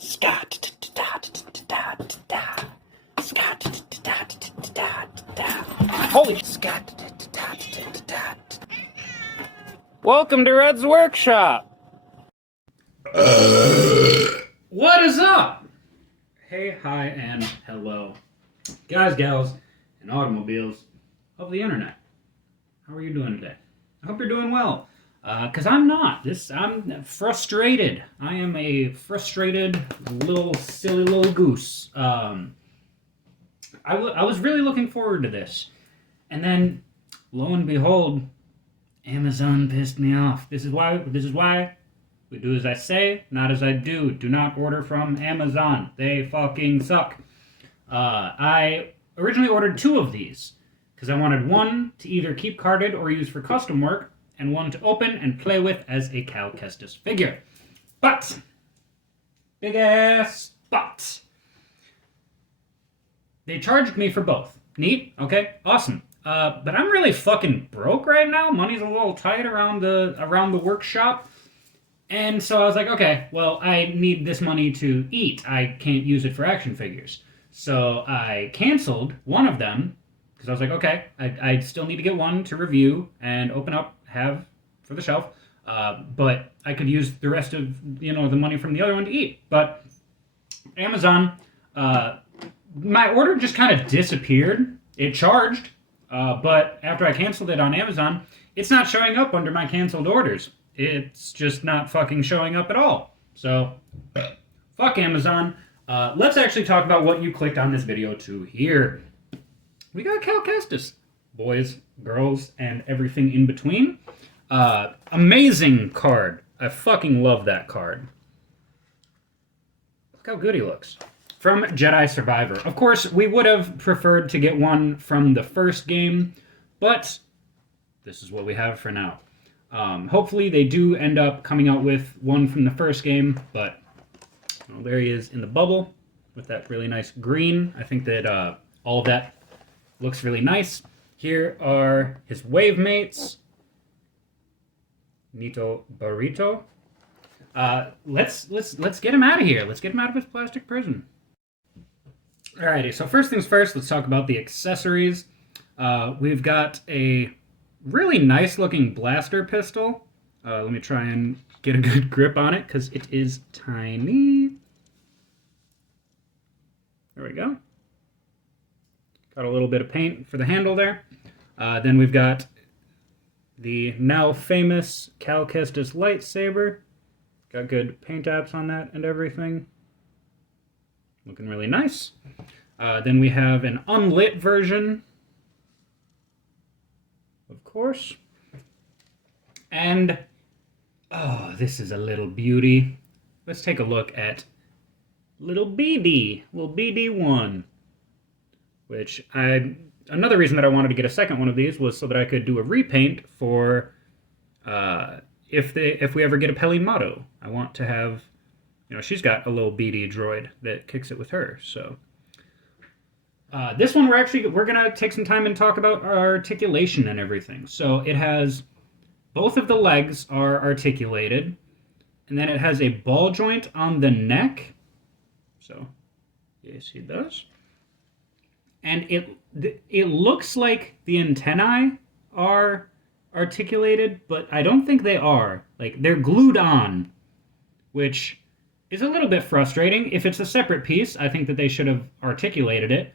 Scott. Holy Scott. Welcome to Red's Workshop. What is up? Hey, hi, and hello. Guys, gals, and automobiles of the internet. How are you doing today? I hope you're doing well. Because I'm not. I'm frustrated. I am a frustrated silly little goose. I was really looking forward to this. And then, lo and behold, Amazon pissed me off. This is why we do as I say, not as I do. Do not order from Amazon. They fucking suck. I originally ordered 2 of these because I wanted one to either keep carded or use for custom work, and one to open and play with as a Cal Kestis figure. But, big ass but, they charged me for both. Neat, okay, awesome. But I'm really fucking broke right now. Money's a little tight around the workshop. And so I was like, okay, well, I need this money to eat. I can't use it for action figures. So I canceled one of them, because I was like, okay, I still need to get one to review and open up, have for the shelf. But I could use the rest of, the money from the other one to eat. But Amazon, my order just kind of disappeared. It charged, but after I canceled it on Amazon, it's not showing up under my canceled orders. It's just not fucking showing up at all. So, fuck Amazon. Let's actually talk about what you clicked on this video to hear. We got Cal Kestis. Boys, girls, and everything in between. Amazing card. I fucking love that card. Look how good he looks. From Jedi Survivor. Of course, we would have preferred to get one from the first game, but this is what we have for now. Hopefully they do end up coming out with one from the first game, but there he is in the bubble with that really nice green. I think that all of that looks really nice. Here are his wave mates. Nito Burrito. Let's get him out of here. Let's get him out of his plastic prison. Alrighty, so first things first, let's talk about the accessories. We've got a really nice looking blaster pistol. Let me try and get a good grip on it because it is tiny. There we go. Got a little bit of paint for the handle there. Then we've got the now famous Cal Kestis lightsaber. Got good paint apps on that and everything. Looking really nice. Then we have an unlit version, of course. And, oh, this is a little beauty. Let's take a look at little BD1, which another reason that I wanted to get a second one of these was so that I could do a repaint for if we ever get a Peli Motto. I want to have, she's got a little BD droid that kicks it with her, so. This one we're gonna take some time and talk about articulation and everything. So it has, both of the legs are articulated, and then it has a ball joint on the neck. So, yes, it does. And it looks like the antennae are articulated, but I don't think they are. Like, they're glued on, which is a little bit frustrating. If it's a separate piece, I think that they should have articulated it.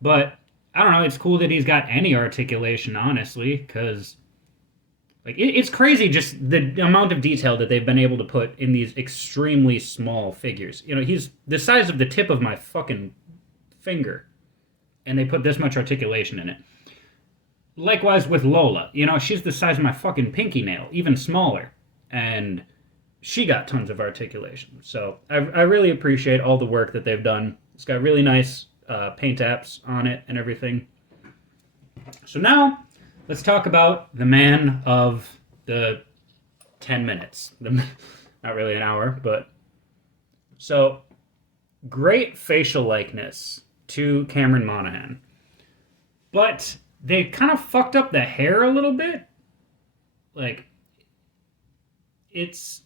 But, I don't know, it's cool that he's got any articulation, honestly, because it's crazy just the amount of detail that they've been able to put in these extremely small figures. He's the size of the tip of my fucking finger, and they put this much articulation in it. Likewise with Lola. She's the size of my fucking pinky nail, even smaller, and she got tons of articulation. So I really appreciate all the work that they've done. It's got really nice paint apps on it and everything. So now, let's talk about the man of the 10 minutes. Not really an hour, but. So, great facial likeness to Cameron Monaghan. But they kind of fucked up the hair a little bit. It's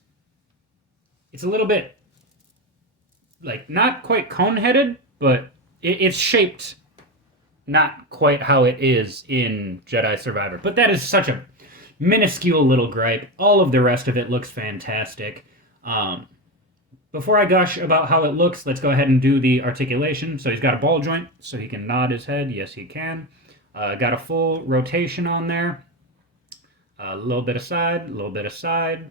a little bit like not quite cone-headed, but it's shaped not quite how it is in Jedi Survivor. But that is such a minuscule little gripe. All of the rest of it looks fantastic. Before I gush about how it looks, let's go ahead and do the articulation. So he's got a ball joint, so he can nod his head. Yes, he can. Got a full rotation on there. A little bit of side, a little bit of side.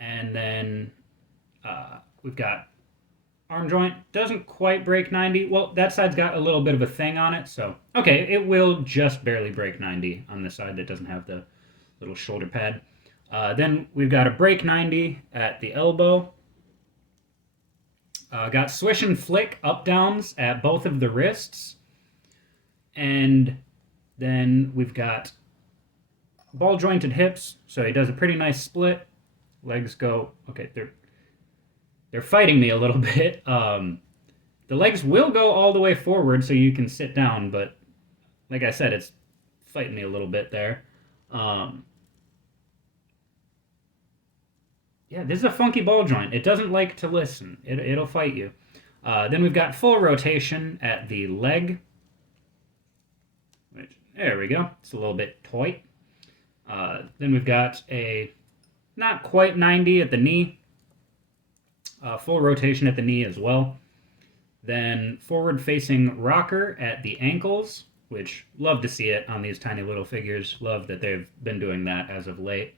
And then we've got arm joint. Doesn't quite break 90. Well, that side's got a little bit of a thing on it. So, okay, it will just barely break 90 on this side that doesn't have the little shoulder pad. Then we've got a break 90 at the elbow. Got swish and flick up downs at both of the wrists. And then we've got ball jointed hips. So he does a pretty nice split. Legs go, okay, they're fighting me a little bit. The legs will go all the way forward so you can sit down, but like I said, it's fighting me a little bit there. Yeah, this is a funky ball joint. It doesn't like to listen. It'll fight you. Then we've got full rotation at the leg. There we go. It's a little bit tight. Then we've got a not quite 90 at the knee. Full rotation at the knee as well. Then forward-facing rocker at the ankles, which love to see it on these tiny little figures. Love that they've been doing that as of late.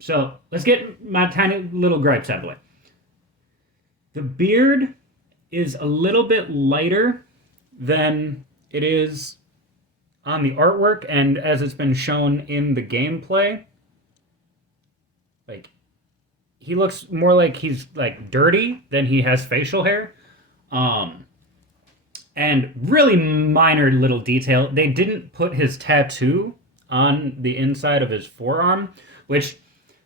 So let's get my tiny little gripes out of the way. The beard is a little bit lighter than it is on the artwork and as it's been shown in the gameplay. Like, he looks more like he's like dirty than he has facial hair. And really minor little detail. They didn't put his tattoo on the inside of his forearm, which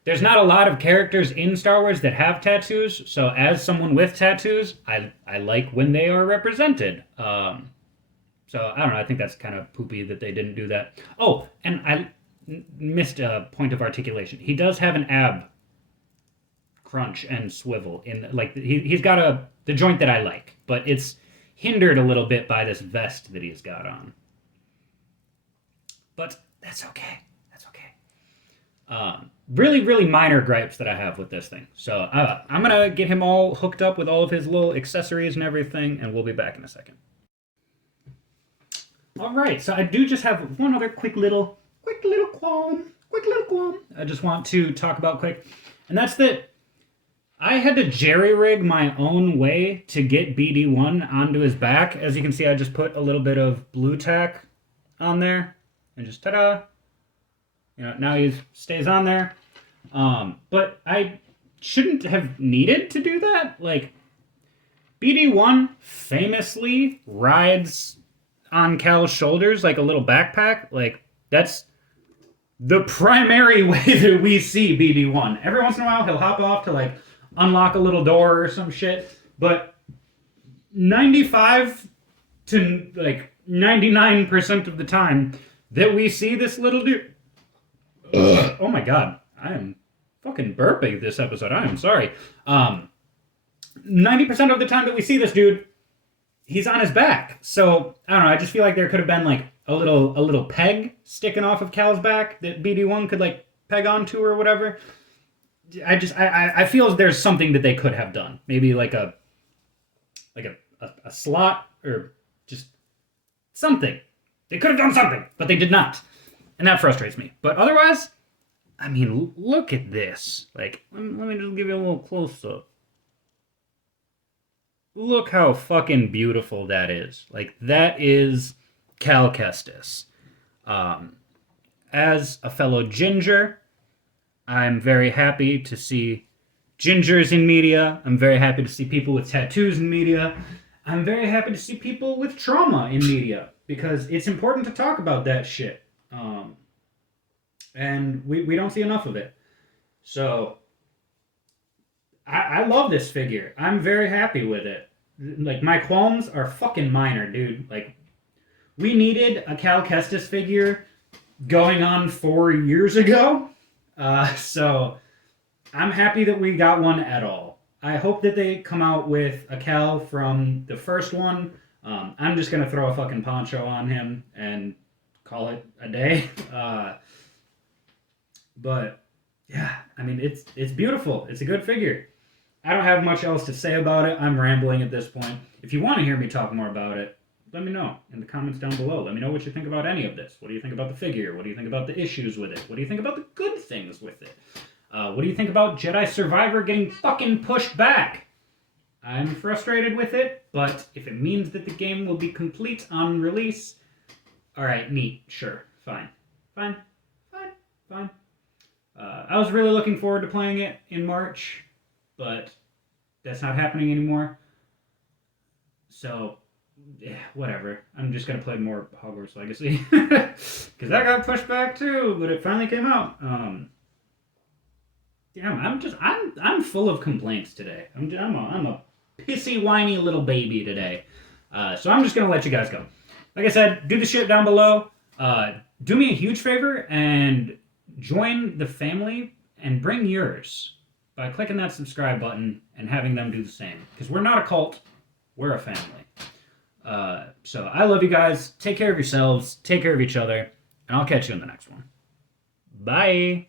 there's not a lot of characters in Star Wars that have tattoos. So as someone with tattoos, I like when they are represented. So I don't know. I think that's kind of poopy that they didn't do that. Oh, and I missed a point of articulation. He does have an ab crunch and swivel in like he's got the joint that I like, but it's hindered a little bit by this vest that he's got on. But that's okay. That's okay. Really, really minor gripes that I have with this thing. So I'm gonna get him all hooked up with all of his little accessories and everything, and we'll be back in a second. All right, so I do just have one other quick little qualm. I just want to talk about quick, and that's that I had to jerry-rig my own way to get BD1 onto his back. As you can see, I just put a little bit of blue tack on there, and just ta-da! You know, now he stays on there. But I shouldn't have needed to do that. Like, BD1 famously rides on Cal's shoulders like a little backpack. Like, that's the primary way that we see BD1. Every once in a while, he'll hop off to, like, unlock a little door or some shit. But 95 to, like, 99% of the time that we see this little dude... Oh my god, I am fucking burping this episode. I am sorry. 90% of the time that we see this dude, he's on his back. So, I don't know, I just feel like there could have been like a little peg sticking off of Cal's back that BD1 could like peg onto or whatever. I feel there's something that they could have done. Maybe like a slot or just something. They could have done something, but they did not. And that frustrates me. But otherwise, I mean, look at this. Like, let me just give you a little close-up. Look how fucking beautiful that is. Like, that is Cal Kestis. As a fellow ginger, I'm very happy to see gingers in media. I'm very happy to see people with tattoos in media. I'm very happy to see people with trauma in media. Because it's important to talk about that shit. And we don't see enough of it. So, I love this figure. I'm very happy with it. Like, my qualms are fucking minor, dude. Like, we needed a Cal Kestis figure going on 4 years ago. So, I'm happy that we got one at all. I hope that they come out with a Cal from the first one. I'm just gonna throw a fucking poncho on him and call it a day. But yeah, I mean it's beautiful. It's a good figure. I don't have much else to say about it. I'm rambling at this point. If you want to hear me talk more about it, let me know in the comments down below. Let me know what you think about any of this. What do you think about the figure? What do you think about the issues with it? What do you think about the good things with it? What do you think about Jedi Survivor getting fucking pushed back? I'm frustrated with it, but if it means that the game will be complete on release, alright, neat, sure, fine. Fine. I was really looking forward to playing it in March, but that's not happening anymore. So, yeah, whatever. I'm just gonna play more Hogwarts Legacy because that got pushed back too, but it finally came out. Yeah, I'm full of complaints today. I'm a pissy, whiny little baby today. So I'm just gonna let you guys go. Like I said, do the shit down below. Do me a huge favor and join the family and bring yours by clicking that subscribe button and having them do the same. Because we're not a cult, we're a family. So I love you guys. Take care of yourselves. Take care of each other. And I'll catch you in the next one. Bye.